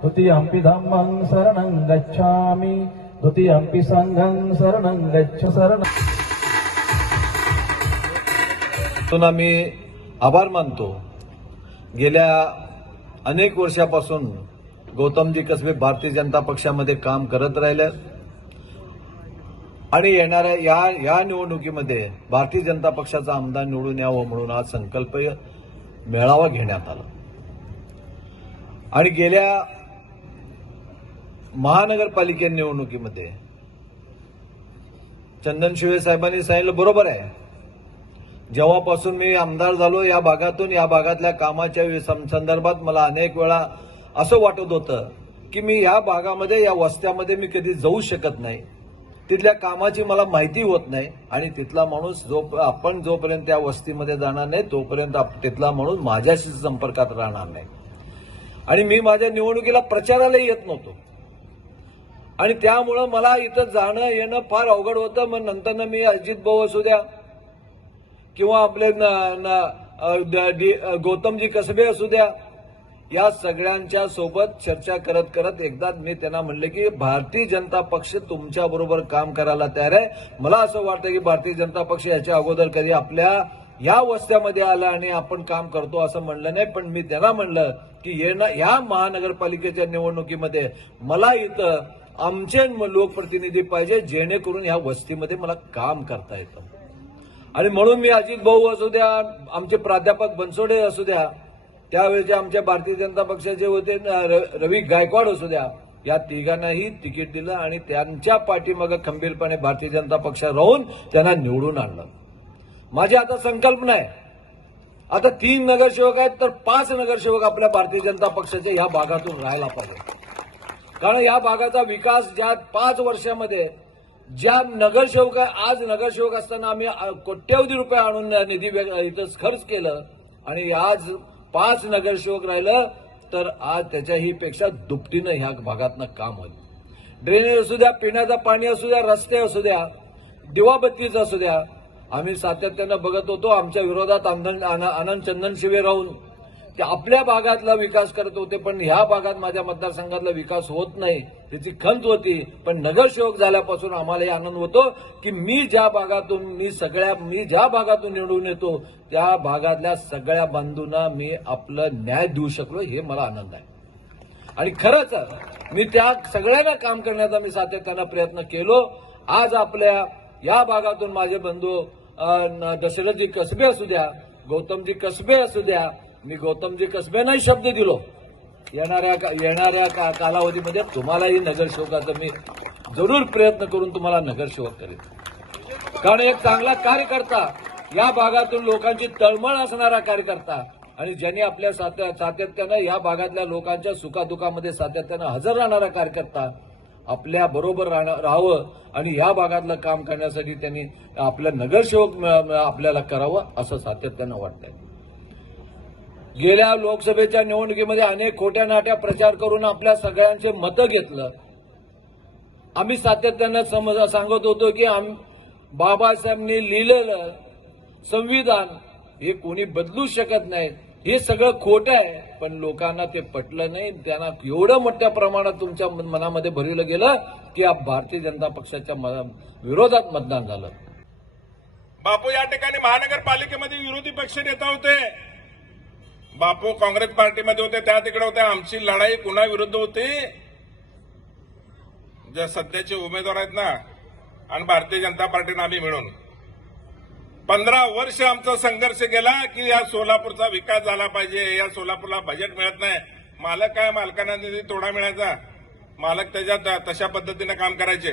द्वितीयम्पि धम्मं शरणं गच्छामि. द्वितीयम्पि संघं शरणं गच्छ शरण आम्ही आभार मानतो. गेल्या अनेक वर्षापासून गौतमजी कसबे भारतीय जनता पक्षामध्ये काम करत राहिले. आणि येणाऱ्या या या निवडणुकीमध्ये भारतीय जनता पक्षाचा आमदार निवडून यावं म्हणून आज संकल्प मेळावा घेण्यात आला. आणि गेल्या महानगरपालिके निवडणुकीमध्ये चंदन शिवे साहेबांनी सांगितलं बरोबर आहे. जेव्हापासून मी आमदार झालो या भागातून या भागातल्या कामाच्या संदर्भात मला अनेक वेळा असं वाटत होतं की मी या भागामध्ये या वस्त्यामध्ये मी कधी जाऊ शकत नाही. तिथल्या कामाची मला माहिती होत नाही आणि तिथला माणूस जो आपण जोपर्यंत त्या वस्तीमध्ये जाणार नाही तोपर्यंत आप- तिथला माणूस माझ्याशी संपर्कात राहणार नाही. आणि मी माझ्या निवडणुकीला प्रचाराला येत नव्हतो. आणि त्यामुळं मला इथं जाणं येणं फार अवघड होतं. मग नंतर मी अजित भाऊ असू द्या किंवा आपले न- ड- डी- गौतमजी कसबे असू द्या या सगळ्यांच्या सोबत चर्चा करत करत एकदा मी त्यांना म्हणलं की भारतीय जनता पक्ष तुमच्या बरोबर काम करायला तयार आहे. मला असं वाटतं की भारतीय जनता पक्ष याच्या अगोदर कधी आपल्या या वस्त्यामध्ये आला आणि आपण काम करतो असं म्हणलं नाही. पण मी त्यांना म्हणलं की येणं या महानगरपालिकेच्या निवडणुकीमध्ये मला इथं आमचे लोकप्रतिनिधी पाहिजे जेणेकरून या वस्तीमध्ये मला काम करता येतं. आणि म्हणून मी अजित भाऊ असू द्या आमचे प्राध्यापक बनसोडे असू द्या त्यावेळेचे आमच्या भारतीय जनता पक्षाचे होते र- रवी गायकवाड असू द्या या तिघांनाही तिकीट दिलं आणि त्यांच्या पाठीमागं खंबीरपणे भारतीय जनता पक्ष राहून त्यांना निवडून आणलं. माझी आता संकल्पना आहे. आता तीन नगरसेवक आहेत तर पाच नगरसेवक आपल्या भारतीय जनता पक्षाच्या या भागातून राहायला पाहिजे. कारण या भागाचा विकास ज्या पाच वर्षामध्ये ज्या नगरसेवक आहे आज नगरसेवक असताना आम्ही कोट्यवधी रुपये आणून निधी इथं खर्च केलं आणि आज पाच नगरसेवक राहिलं तर आज त्याच्याही पेक्षा दुपटीनं ह्या भागातनं काम होईल. ड्रेनेज असू द्या पिण्याचं पाणी असू द्या रस्ते असू द्या दिवाबत्तीचं असू द्या आम्ही सातत्यानं बघत होतो आमच्या विरोधात आनंद आन- आनंद चंदन शिवे राहून ते आपल्या भागातला विकास करत होते पण ह्या भागात माझ्या मतदारसंघातला विकास होत नाही त्याची खंत होती. पण नगरसेवक झाल्यापासून आम्हालाही आनंद होतो की मी ज्या भागातून मी सगळ्या मी ज्या भागातून निवडून येतो त्या भागातल्या सगळ्या बंधूंना मी आपलं न्याय देऊ शकलो हे मला आनंद आहे. आणि खरंच मी त्या सगळ्यांना काम करण्याचा मी सातत्यानं प्रयत्न केलो. आज आपल्या या भागातून माझे बंधू दशरथजी कसबे असू द्या गौतमजी कसबे असू द्या मी गौतमजी कसबेंनाही शब्द दिलो. येणाऱ्या का- येणाऱ्या का- कालावधीमध्ये तुम्हालाही नगरसेवकाचा मी जरूर प्रयत्न करून तुम्हाला नगरसेवक करेन. कारण एक चांगला कार्यकर्ता या भागातून लोकांची तळमळ असणारा कार्यकर्ता आणि ज्यांनी आपल्या सात- सातत्यानं या भागातल्या लोकांच्या सुखादुखामध्ये सातत्यानं हजर राहणारा कार्यकर्ता आपल्या बरोबर राहणं- राहावं आणि या भागातलं काम करण्यासाठी त्यांनी आपलं नगरसेवक आपल्याला करावं असं सातत्यानं वाटतंय. गेल्या लोकसभेच्या निवडणुकीमध्ये अनेक खोट्या नाट्या प्रचार करून आपल्या सगळ्यांचे मतं घेतलं. आम्ही सातत्यानं समज सांगत होतो की आम बाबासाहेबांनी लिहिलेलं संविधान हे कोणी बदलू शकत नाही. हे सगळं खोटं आहे पण लोकांना ते पटलं नाही. त्यांना एवढं मोठ्या प्रमाणात तुमच्या मनामध्ये भरलं गेलं की आप भारतीय जनता पक्षाच्या विरोधात मतदान झालं. बापू या ठिकाणी महानगरपालिकेमध्ये विरोधी पक्ष नेता होते. बापू काँग्रेस पार्टीमध्ये होते त्या तिकडे होते. आमची लढाई कुणाविरुद्ध होती? जे सध्याचे उमेदवार आहेत ना आणि भारतीय जनता पार्टीनं आम्ही मिळून. पंधरा वर्ष आमचा संघर्ष गेला की या सोलापूरचा विकास झाला पाहिजे. या सोलापूरला बजेट मिळत नाही. मालक काय? मालकांना निधी तोडा मिळायचा. मालक त्याच्यात तशा पद्धतीने काम करायचे.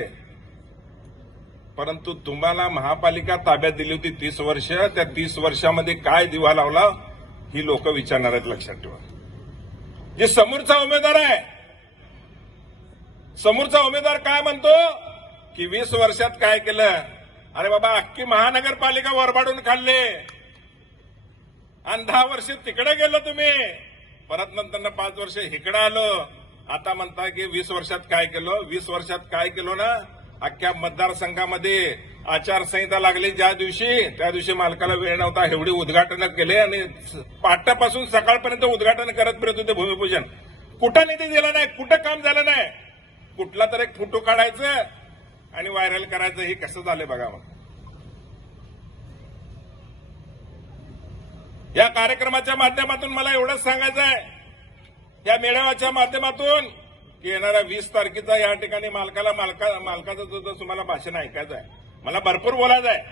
परंतु तुम्हाला महापालिका ताब्यात दिली होती तीस वर्ष. त्या तीस वर्षामध्ये काय दिवा लावला? ही लोक विचारणार आहेत लक्षात ठेवा. जे समोरचा उमेदवार आहे समोरचा उमेदवार काय म्हणतो? की वीस वर्षात काय केलं? अरे बाबा अख्खी महानगरपालिका वरबाडून खाल्ले. आणि दहा वर्ष तिकडे गेलो तुम्ही. परत नंतर पाच वर्ष इकडे आलो. आता म्हणता की वीस वर्षात काय केलं? वीस वर्षात काय केलो ना? अख्ख्या मतदारसंघामध्ये आचारसंहिता लागली ज्या दिवशी त्या दिवशी मालकाला वेळ नव्हता. एवढी उद्घाटनं केले आणि पहाटापासून सकाळपर्यंत उद्घाटन करत फिरत होते भूमिपूजन. कुठं निधी दिला नाही कुठं काम झालं नाही? कुठला तर एक फोटो काढायचं आणि व्हायरल करायचं हे कसं झालं बघा मग. या कार्यक्रमाच्या माध्यमातून मला एवढंच सांगायचं आहे. या मेळाव्याच्या माध्यमातून की येणाऱ्या वीस तारखेचा या ठिकाणी मालकाला मालका मालकाचं जो तुम्हाला भाषण ऐकायचं आहे. मला भरपूर बोलायचं आहे.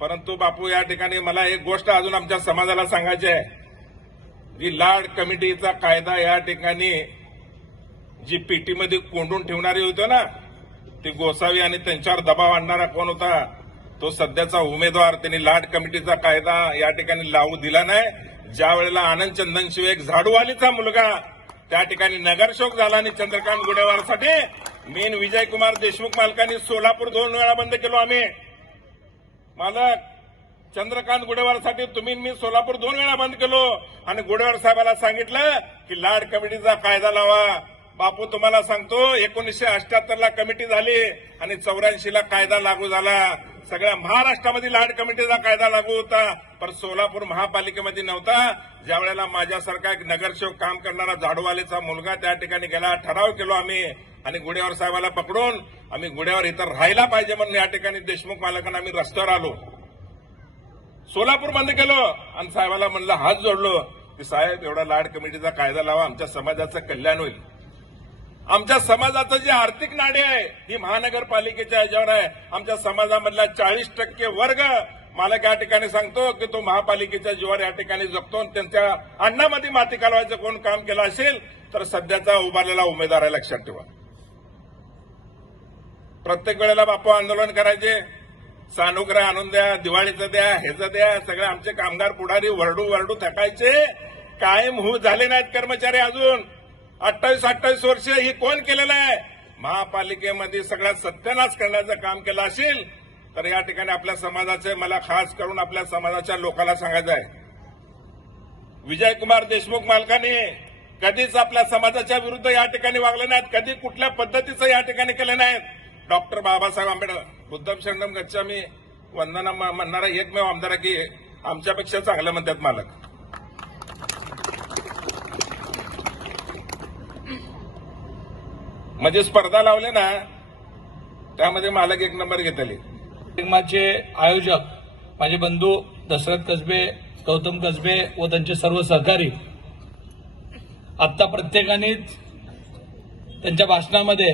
परंतु बापू या ठिकाणी मला एक गोष्ट अजून आमच्या समाजाला सांगायची आहे. जी लाड कमिटीचा कायदा या ठिकाणी जी पेटीमध्ये कोंडून ठेवणारी होती ना ती गोसावी आणि त्यांच्यावर दबाव आणणारा कोण होता तो सध्याचा उमेदवार. त्यांनी लाड कमिटीचा कायदा या ठिकाणी लावू दिला नाही. ज्या वेळेला आनंद चंदनशिवाय एक झाडूवालीचा मुलगा त्या ठिकाणी नगरशोक झाला आणि चंद्रकांत गुडेवारसाठी. मेन विजयकुमार देशमुख मालकांनी सोलापूर दोन वेळा बंद केलो आम्ही. मालक चंद्रकांत गुडेवारसाठी तुम्ही मी सोलापूर दोन वेळा बंद केलो. आणि गुडेवार साहेबाला सांगितलं की लाड कमिटीचा कायदा लावा. बापू तुम्हाला सांगतो एकोणीसशे अठ्याहत्तर ला कमिटी झाली आणि चौऱ्याऐंशी ला कायदा लागू झाला. सगळ्या महाराष्ट्रामध्ये लाड कमिटीचा कायदा लागू होता पण सोलापूर महापालिकेमध्ये नव्हता. ज्या वेळेला माझ्यासारखा एक नगरसेवक काम करणारा झाडूवालेचा मुलगा त्या ठिकाणी गेला ठराव केलो आम्ही आणि गुढेवर साहेबाला पकडून आम्ही गुढ्यावर इथं राहायला पाहिजे म्हणून या ठिकाणी देशमुख मालकांना आम्ही रस्त्यावर आलो. सोलापूरमध्ये गेलो आणि साहेबाला म्हणलं हात जोडलो की साहेब एवढा लाड कमिटीचा कायदा लावा आमच्या समाजाचं कल्याण होईल. आमच्या समाजाचं जे आर्थिक नाडे आहे ही महानगरपालिकेच्या याच्यावर आहे. आमच्या समाजामधला चाळीस टक्के वर्ग मला या ठिकाणी सांगतो की तो महापालिकेच्या जीवावर या ठिकाणी जगतो आणि त्यांच्या अन्नामध्ये माती कालवायचं कोण काम केलं असेल तर सध्याचा उभारलेला उमेदवार आहे लक्षात ठेवा. प्रत्येक वेळेला बापू आंदोलन करायचे. सानुग्रह आणून द्या दिवाळीचं द्या ह्याचं द्या सगळे आमचे कामगार पुढारी वरडू वरडू थकायचे. कायम होऊ झाले नाहीत कर्मचारी अजून. अठ्ठावीस अठ्ठावीस वर्ष ही कोण केलेलं आहे? महापालिकेमध्ये सगळ्यात सत्यानाश करण्याचं काम केलं असेल तर या ठिकाणी आपल्या समाजाचे मला खास करून आपल्या समाजाच्या लोकांना सांगायचं आहे. विजयकुमार देशमुख मालकाने कधीच आपल्या समाजाच्या विरुद्ध या ठिकाणी वागले नाहीत कधी कुठल्या पद्धतीचं या ठिकाणी केलं नाहीत. डॉक्टर बाबासाहेब आंबेडकर बुद्धम शरणम गच्छामी वंदना म्हणणारा एकमेव आमदार की आमच्यापेक्षा चांगलं म्हणतात मालक. म्हणजे स्पर्धा लावले ना त्यामध्ये मालक एक नंबर घेतले. कार्यक्रमाचे आयोजक माझे बंधू दशरथ कसबे गौतम कसबे व त्यांचे सर्व सहकारी आत्ता प्रत्येकानेच त्यांच्या भाषणामध्ये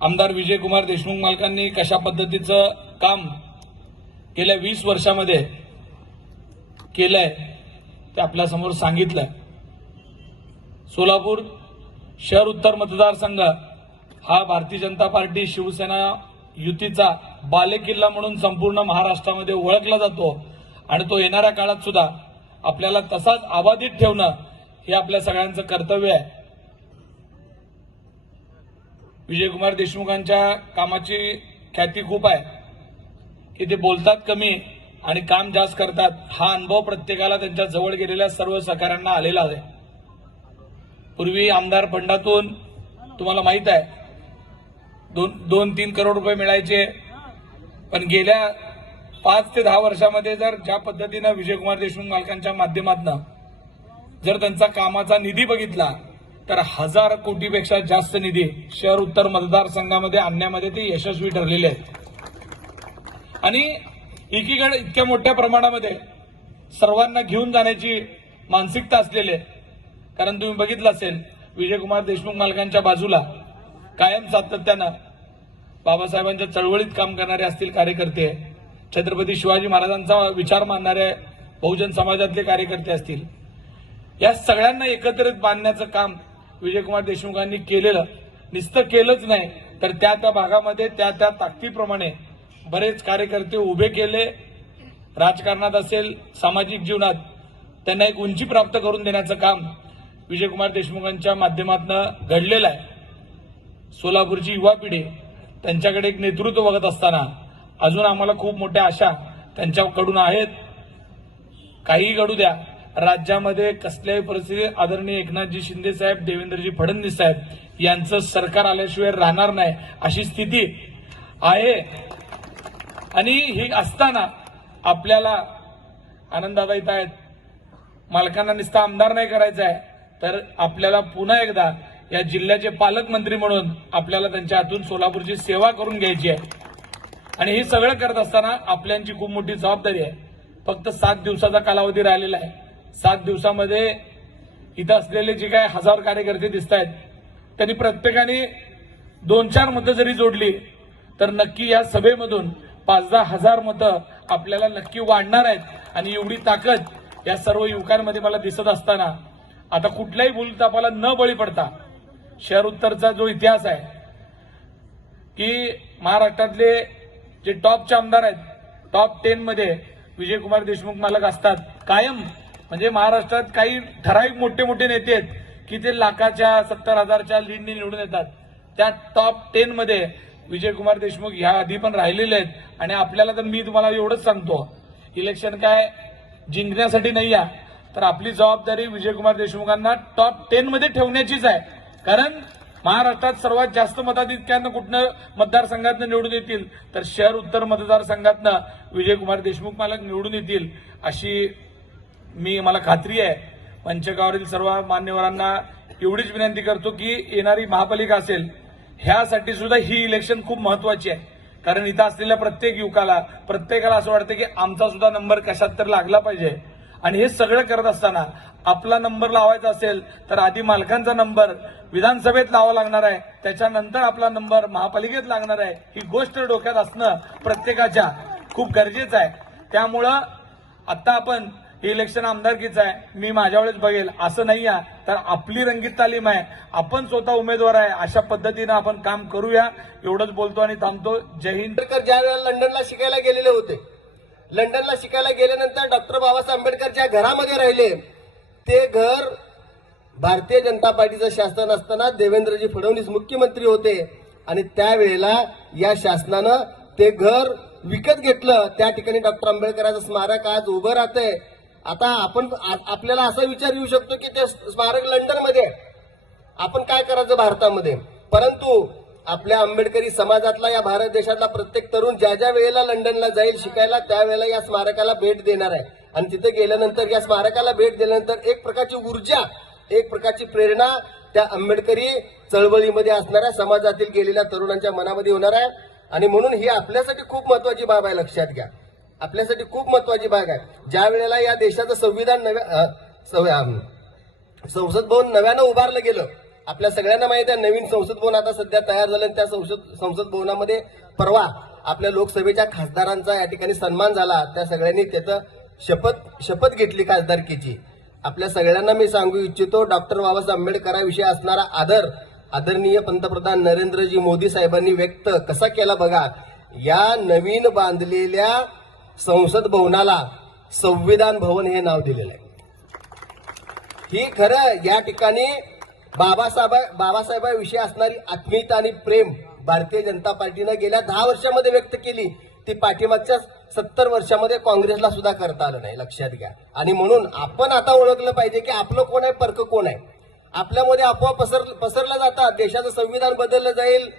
आमदार विजयकुमार देशमुख मालकांनी कशा पद्धतीचं काम गेल्या वीस वर्षामध्ये केलंय ते आपल्यासमोर सांगितलंय. सोलापूर शहर उत्तर मतदारसंघ हा भारतीय जनता पार्टी शिवसेना युतीचा बालेकिल्ला म्हणून संपूर्ण महाराष्ट्रामध्ये ओळखला जातो. आणि तो येणाऱ्या काळात सुद्धा आपल्याला तसाच अबाधित ठेवणं हे आपल्या सगळ्यांचं कर्तव्य आहे. विजयकुमार देशमुखांच्या कामाची ख्याती खूप आहे. की ते बोलतात कमी आणि काम जास्त करतात. हा अनुभव प्रत्येकाला त्यांच्या जवळ गेलेल्या सर्व सहकाऱ्यांना आलेला आहे. पूर्वी आमदार फंडातून तुम्हाला माहीत आहे दोन दोन तीन करोड रुपये मिळायचे. पण गेल्या पाच ते दहा वर्षामध्ये जर ज्या पद्धतीनं विजयकुमार देशमुख मालकांच्या माध्यमातून जर त्यांचा कामाचा निधी बघितला तर हजार कोटीपेक्षा जास्त निधी शहर उत्तर मतदारसंघामध्ये आणण्यामध्ये ते यशस्वी ठरलेले आहेत. आणि एकीकडे इतक्या मोठ्या प्रमाणामध्ये सर्वांना घेऊन जाण्याची मानसिकता असलेली आहे कारण तुम्ही बघितलं असेल विजयकुमार देशमुख मालकांच्या बाजूला कायम सातत्यानं बाबासाहेबांच्या चळवळीत काम करणारे असतील कार्यकर्ते छत्रपती शिवाजी महाराजांचा विचार मानणारे बहुजन समाजातले कार्यकर्ते असतील. या सगळ्यांना एकत्रित बांधण्याचं काम विजयकुमार देशमुखांनी केलेलं नुसतं केलंच नाही तर त्या त्या भागामध्ये त्या त्या ताकदीप्रमाणे बरेच कार्यकर्ते उभे केले. राजकारणात असेल सामाजिक जीवनात त्यांना एक उंची प्राप्त करून देण्याचं काम विजयकुमार देशमुखांच्या माध्यमातून घडलेलं आहे. सोलापूरची युवा पिढी त्यांच्याकडे एक नेतृत्व बघत असताना अजून आम्हाला खूप मोठ्या आशा त्यांच्याकडून आहेत. काहीही घडू द्या राज्यामध्ये कसल्याही परिस्थितीत आदरणीय एकनाथजी शिंदे साहेब देवेंद्रजी फडणवीस साहेब यांचं सरकार आल्याशिवाय राहणार नाही अशी स्थिती आहे. आणि ही असताना आपल्याला आनंददादा येत आहेत मालकांना नुसता आमदार नाही करायचा आहे तर आपल्याला पुन्हा एकदा या जिल्ह्याचे पालकमंत्री म्हणून आपल्याला त्यांच्या हातून सोलापूरची सेवा करून घ्यायची आहे. आणि हे सगळं करत असताना आपल्यांची खूप मोठी जबाबदारी आहे. फक्त सात दिवसाचा कालावधी राहिलेला आहे. सात दिवसामध्ये इथं असलेले जे काय हजार कार्यकर्ते दिसत आहेत त्यांनी प्रत्येकाने दोन चार मतं जरी जोडली तर नक्की या सभेमधून पाच दहा हजार मतं आपल्याला नक्की वाढणार आहेत. आणि एवढी ताकद या सर्व युवकांमध्ये मला दिसत असताना आता कुठल्याही भूलतापाला न बळी पडता शहर उत्तरचा जो इतिहास आहे की महाराष्ट्रातले जे टॉपचे आमदार आहेत टॉप टेन मध्ये विजयकुमार देशमुख मालक असतात कायम म्हणजे महाराष्ट्रात काही ठराविक मोठे मोठे नेते आहेत की ते लाखाच्या सत्तर हजारच्या लीडने निवडून येतात. त्या टॉप टेन मध्ये विजयकुमार देशमुख ह्या आधी पण राहिलेले आहेत आणि आपल्याला तर मी तुम्हाला एवढंच सांगतो इलेक्शन काय जिंकण्यासाठी नाही आहे. तर आपली जबाबदारी विजयकुमार देशमुखांना टॉप टेन मध्ये ठेवण्याचीच आहे. कारण महाराष्ट्रात सर्वात जास्त मताधिक्यानं कुठनं मतदारसंघातनं निवडून येतील? तर शहर उत्तर मतदारसंघातनं विजयकुमार देशमुख मालक निवडून येतील अशी मी मला खात्री आहे. पंचगावरील सर्व मान्यवरांना एवढीच विनंती करतो की येणारी महापालिका असेल ह्यासाठी सुद्धा ही इलेक्शन खूप महत्वाची आहे. कारण इथं असलेल्या प्रत्येक युवकाला प्रत्येकाला असं वाटतं की आमचा सुद्धा नंबर कशात तर लागला पाहिजे. आणि हे सगळं करत असताना आपला नंबर लावायचा असेल तर आधी मालकांचा नंबर विधानसभेत लावा लागणार आहे. त्याच्यानंतर आपला नंबर महापालिकेत लागणार आहे. ही गोष्ट डोक्यात असणं प्रत्येकाच्या खूप गरजेचं आहे. त्यामुळं आता आपण हे इलेक्शन आमदारकीचं आहे. मी माझ्या वेळेस बघेल असं नाही आहे तर आपली रंगीत तालीम आहे. आपण स्वतः उमेदवार आहे. अशा पद्धतीनं आपण काम करूया. एवढंच बोलतो आणि थांबतो. जय हिंद. ज्या वेळेला लंडनला शिकायला गेलेले होते लंडनला शिकायला गेल्यानंतर डॉक्टर बाबासाहेब आंबेडकर ज्या घरामध्ये राहिले ते घर भारतीय जनता पार्टीचं शासन असताना देवेंद्रजी फडणवीस मुख्यमंत्री होते. आणि त्यावेळेला या शासनानं ते घर विकत घेतलं. त्या ठिकाणी डॉक्टर आंबेडकरांचं स्मारक आज उभं राहतंय. आता आपण आपल्याला असा विचार येऊ शकतो की ते स्मारक लंडनमध्ये आपण काय करायचं भारतामध्ये? परंतु आपल्या आंबेडकरी समाजातला या भारत देशातला प्रत्येक तरुण ज्या ज्या वेळेला लंडनला जाईल शिकायला त्यावेळेला या स्मारकाला भेट देणार आहे. आणि तिथे गेल्यानंतर या स्मारकाला भेट दिल्यानंतर एक प्रकारची ऊर्जा एक प्रकारची प्रेरणा त्या आंबेडकरी चळवळीमध्ये असणाऱ्या समाजातील गेलेल्या तरुणांच्या मनामध्ये होणार आहे. आणि म्हणून ही आपल्यासाठी खूप महत्वाची बाब आहे लक्षात घ्या. आपल्यासाठी खूप महत्वाची बाब आहे. ज्या वेळेला या देशाचं संविधान नव्या संसद भवन नव्यानं उभारलं गेलं आपल्या सगळ्यांना माहिती आहे नवीन संसद भवन आता सध्या तयार झालं त्या संसद संसद भवनामध्ये परवा आपल्या लोकसभेच्या खासदारांचा या ठिकाणी सन्मान झाला. त्या सगळ्यांनी त्याचं शपथ शपथ घेतली खासदारकीची. आपल्या सगळ्यांना मी सांगू इच्छितो डॉक्टर बाबासाहेब आंबेडकरांविषयी असणारा आदर आदरणीय पंतप्रधान नरेंद्रजी मोदी साहेबांनी व्यक्त कसा केला बघा? या नवीन बांधलेल्या संसद भवनाला संविधान भवन हे नाव दिलेलं आहे. ही खरं या ठिकाणी बाबासाहेब बाबासाहेबांविषयी असणारी आत्मीयता आणि प्रेम भारतीय जनता पार्टीनं गेल्या दहा वर्षामध्ये व्यक्त केली. ती पाठीमागच्या सत्तर वर्षामध्ये काँग्रेसला सुद्धा करता आलं नाही लक्षात घ्या. आणि म्हणून आपण आता ओळखलं पाहिजे की आपलं कोण आहे परक कोण आहे? आपल्यामध्ये अफवा पसर पसरल्या जातात. देशाचं संविधान बदललं जाईल.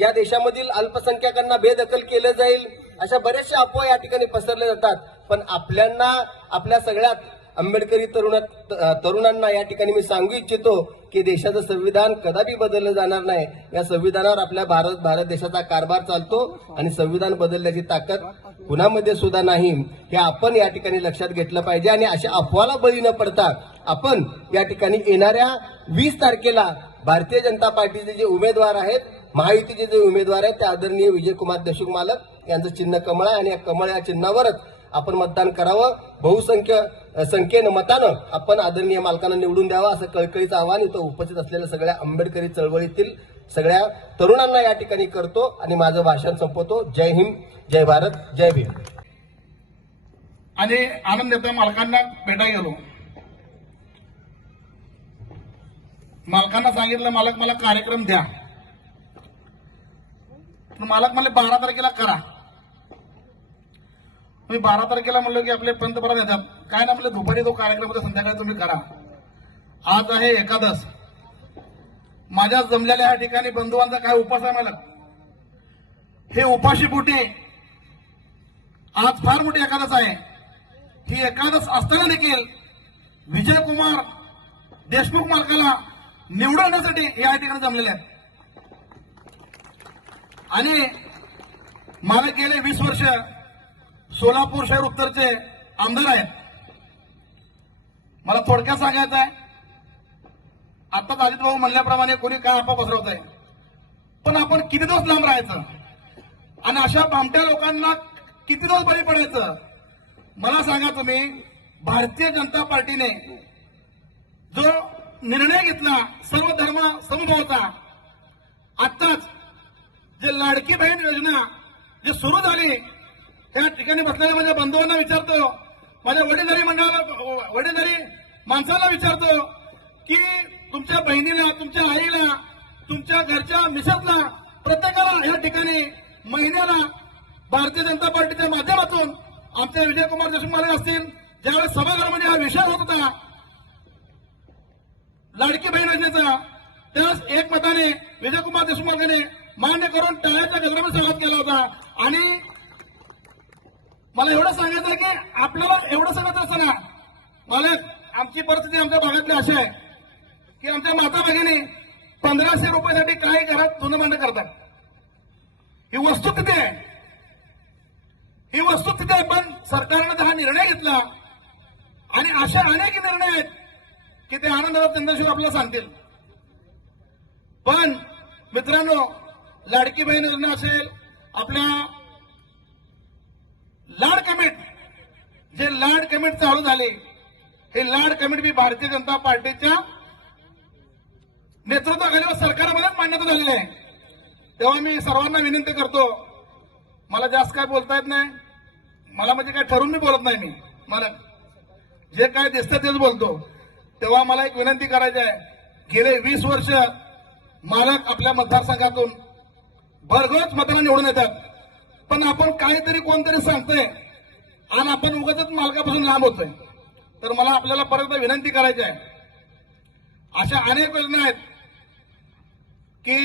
या देशामधील अल्पसंख्याकांना बेदखल केलं जाईल. अशा बऱ्याचशा अफवा या ठिकाणी पसरल्या जातात. पण आपल्यांना आपल्या सगळ्यात आंबेडकरी तरुणात तरुणांना या ठिकाणी मी सांगू इच्छितो की देशाचं संविधान कदापि बदललं जाणार नाही. या संविधानावर आपल्या भारत भारत देशाचा कारभार चालतो आणि संविधान बदलण्याची ताकद कुणामध्ये सुद्धा नाही. हे आपण या ठिकाणी लक्षात घेतलं पाहिजे आणि अशा अफवाला बळी न पडता आपण या ठिकाणी येणाऱ्या वीस तारखेला भारतीय जनता पार्टीचे जे उमेदवार आहेत महायुतीचे जे उमेदवार आहेत ते आदरणीय विजयकुमार देशमुख मालक यांचं चिन्ह कमळ आहे आणि या कमळ या चिन्हावरच आपण मतदान करावं. बहुसंख्य संख्येनं मतानं आपण आदरणीय मालकांना निवडून द्यावं असं कळकळीचं आव्हान इथं उपस्थित असलेल्या सगळ्या आंबेडकरी चळवळीतील सगळ्या तरुणांना या ठिकाणी करतो आणि माझं भाषण संपवतो. जय हिंद जय भारत जय भीम. आणि आनंद येतोय मालकांना भेटायला गेलो. मालकांना सांगितलं मालक मला कार्यक्रम द्या. पण मालक मला बारा तारखेला करा. मी बारा तारखेला म्हणलो की आपले पंतप्रधान येतात. काय ना म्हणलं? दुपारी तो कार्यक्रम होता संध्याकाळी तुम्ही करा. आज आहे एकादश माझ्या जमलेल्या ह्या ठिकाणी बंधुवांचा काय उपास आहे मला? हे उपाशी पोटी आज फार मोठी एकादश आहे. ही एकादश असताना देखील विजय कुमार देशमुख मार्गाला निवडण्यासाठी या ठिकाणी जमलेले आहेत. आणि मला गेले वीस वर्ष सोलापूर शहर उत्तरचे आमदार आहेत. मला थोडक्यात सांगायचं आहे आताच अजित भाऊ म्हणल्याप्रमाणे कोणी काय आपा पसरवत आहे पण आपण किती दिवस लांब राहायचं? आणि अशा भामट्या लोकांना किती दिवस बळी पडायचं? मला सांगा तुम्ही भारतीय जनता पार्टीने जो निर्णय घेतला सर्व धर्म समभावाचा आत्ताच जे लाडकी बहीण योजना जे सुरू झाली या ठिकाणी बसलेल्या माझ्या बांधवांना विचारतो माझ्या वडीलधारी मंडळाला वडीलधारी माणसाला विचारतो की तुमच्या बहिणीला तुमच्या आईला तुमच्या घरच्या मिसेसला प्रत्येकाला या ठिकाणी महिन्याला भारतीय जनता पार्टीच्या माध्यमातून आमचे विजयकुमार देशमुख असतील ज्यावेळेस सभागृहामध्ये हा विषय होत होता लाडकी बहीण योजनेचा त्यास एक मताने विजयकुमार देशमुख महाराजांनी मान्य करून टाळ्याच्या गजरामध्ये स्वागत केला होता. आणि मला एवढं सांगायचं की आपल्याला एवढं सांगायचं असताना मला आमची परिस्थिती आमच्या भागातली अशी आहे की आमच्या माता भगिनी पंधराशे रुपयासाठी काही घरात धुणं करतात. ही वस्तुस्थिती आहे. ही वस्तुस्थिती आहे पण सरकारनं हा निर्णय घेतला आणि अशा अनेक निर्णय आहेत की ते आनंदराव त्यांच्याशिवाय आपल्याला सांगतील. पण मित्रांनो लाडकी बहीण योजना असेल आपल्या लाड कमिट. जे लाड कमिट चालू झाले हे लाड कमिट मी भारतीय जनता पार्टीच्या नेतृत्वाखाली व सरकारमध्येच मान्यता झालेली आहे. तेव्हा मी सर्वांना विनंती करतो मला जास्त काय बोलता येत नाही. मला म्हणजे काय ठरून मी बोलत नाही मी. मला जे काय दिसतं तेच बोलतो. तेव्हा मला एक विनंती करायची आहे. गेले वीस वर्ष मालक आपल्या मतदारसंघातून भरघोस मतदान निवडून येतात. पण आपण काहीतरी कोणतरी सांगतोय. आणि आपण उगाच मालकापासून लांब होतोय. तर मला आपल्याला परत विनंती करायची आहे. अशा अनेक योजना आहेत की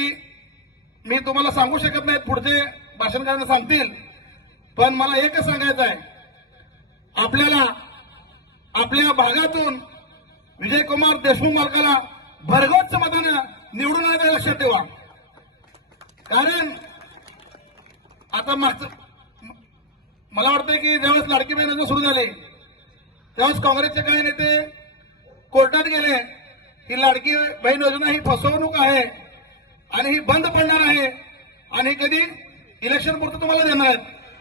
मी तुम्हाला सांगू शकत नाही पुढचे भाषण सांगतील. पण मला एकच सांगायचं आहे. आपल्याला आपल्या भागातून विजयकुमार देशमुख मालकाला भरघोस मतानं निवडून आणायचं लक्षात ठेवा. कारण आता मागचं मला वाटतं की ज्यावेळेस लाडकी बहीण सुरू झाली त्यावेळेस काँग्रेसचे काही नेते कोर्टात गेले. ही लाडकी बहीण योजना ही फसवणूक आहे आणि ही बंद पडणार आहे आणि कधी इलेक्शन पुरतं तुम्हाला देणार आहेत.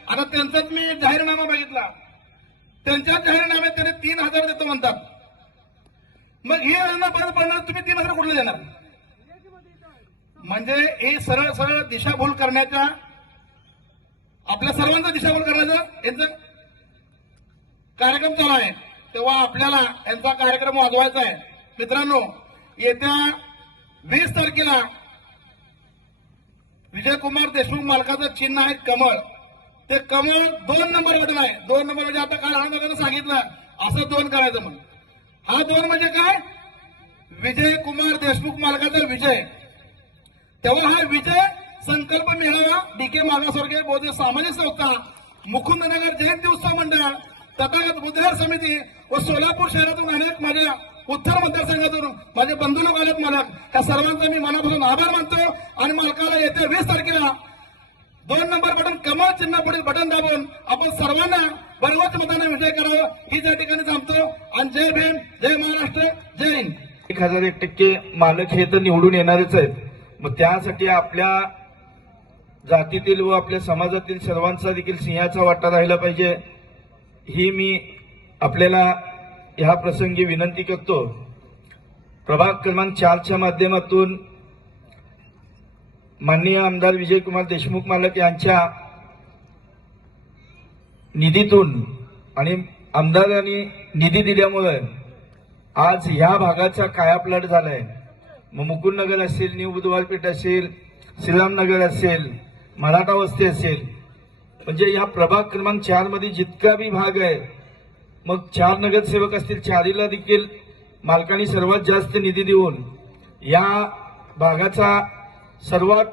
आता त्यांचाच मी जाहीरनामा बघितला. त्यांच्याच जाहीरनाम्यात त्यांनी तीन हजार देतो म्हणतात. मग ही योजना बंद पडणार तुम्ही तीन हजार कुठले देणार? म्हणजे हे सरळ सरळ दिशाभूल करण्याच्या आपल्या सर्वांचा दिशाभूल करण्याचा यांचा कार्यक्रम चालू आहे. तेव्हा आपल्याला यांचा कार्यक्रम वाजवायचा आहे. मित्रांनो येत्या वीस तारखेला विजयकुमार देशमुख मालकाचं चिन्ह आहे कमळ. ते कमळ दोन नंबर बटन आहे. दोन नंबर म्हणजे आता काल आनंद सांगितलं. असं दोन करायचं मग हा दोन म्हणजे काय? विजयकुमार देशमुख मालकाचा विजय. तेव्हा हा विजय संकल्प मेळावा. डीके मागासवर्गीय बौद्ध सामाजिक संस्था मुकुंदनगर जयंती उत्सव मंडळ तथागत बुद्धविहार समिती व सोलापूर शहरातून अनेक माझ्या उत्तर मतदारसंघातून माझे बंधू लोक आलेत मालक त्या सर्वांचा मी मनापासून आभार मानतो आणि मालकाला येत्या वीस तारखेला दोन नंबर बटन कमळ चिन्ह पुढील बटन दाबून आपण सर्वांना बरोबर मताने विजय करावं. ही त्या ठिकाणी थांबतो आणि जय भीम जय महाराष्ट्र जय हिंद. एक हजार एक टक्के मालक हे तर निवडून येणारच आहेत. मग त्यासाठी आपल्या जातीतील व आपल्या समाजातील सर्वांचा देखील सिंहाचा वाटा राहिला पाहिजे. ही मी आपल्याला ह्या प्रसंगी विनंती करतो. प्रभाग क्रमांक चारच्या माध्यमातून माननीय आमदार विजयकुमार देशमुख मालक यांच्या निधीतून आणि आमदारांनी निधी दिल्यामुळे आज ह्या भागाचा कायापलट झालाय. मग मुकुंदनगर असेल न्यू बुधवारपेठ असेल श्रीरामनगर असेल मराठा वस्ती असेल. म्हणजे या प्रभाग क्रमांक चारमध्ये जितका बी भाग आहे मग चार नगरसेवक असतील चारीला देखील मालकांनी सर्वात जास्त निधी देऊन या भागाचा सर्वात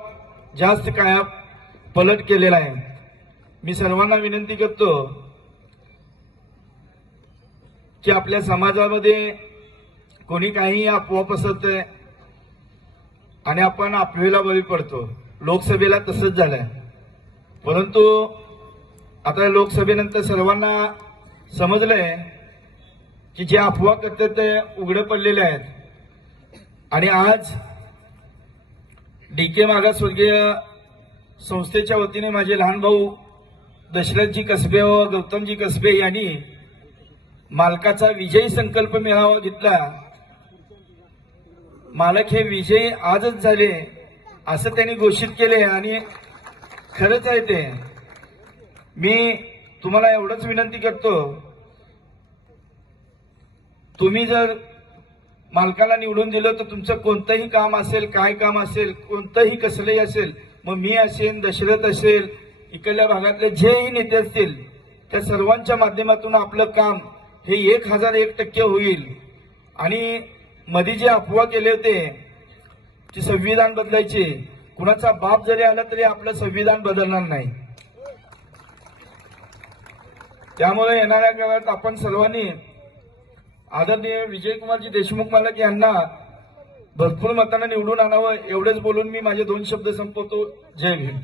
जास्त काया पलट केलेला आहे. मी सर्वांना विनंती करतो की आपल्या समाजामध्ये कोणी काही अफवा आहे आणि आपण अफवेला बळी पडतो. लोकसभेला तसंच झालंय. परंतु आता लोकसभेनंतर सर्वांना समजलंय की जे अफवा करतात ते उघडे पडलेले आहेत. आणि आज डी के मागासवर्गीय संस्थेच्या वतीने माझे लहान भाऊ दशरथजी कसबे व गौतमजी कसबे यांनी मालकाचा विजयी संकल्प मेळावा घेतला. मालक हे विजयी आजच झाले. असं त्यांनी घोषित केले आणि खरंच आहे ते. मी तुम्हाला एवढंच विनंती करतो तुम्ही जर मालकाला निवडून दिलं तर तुमचं कोणतंही काम असेल काय काम असेल कोणतंही कसलंही असेल मग मी असेल दशरथ असेल इकडल्या भागातले जेही नेते असतील त्या सर्वांच्या माध्यमातून आपलं काम हे एक हजार एक टक्के होईल. आणि मध्ये जे अफवा केले होते की संविधान बदलायचे कुणाचा बाप जरी आला तरी आपलं संविधान बदलणार नाही. त्यामुळे येणाऱ्या काळात आपण सर्वांनी आदरणीय विजयकुमारजी देशमुख मालक यांना भरपूर मतांना निवडून आणावं एवढेच बोलून मी माझे दोन शब्द संपवतो. जय भीम.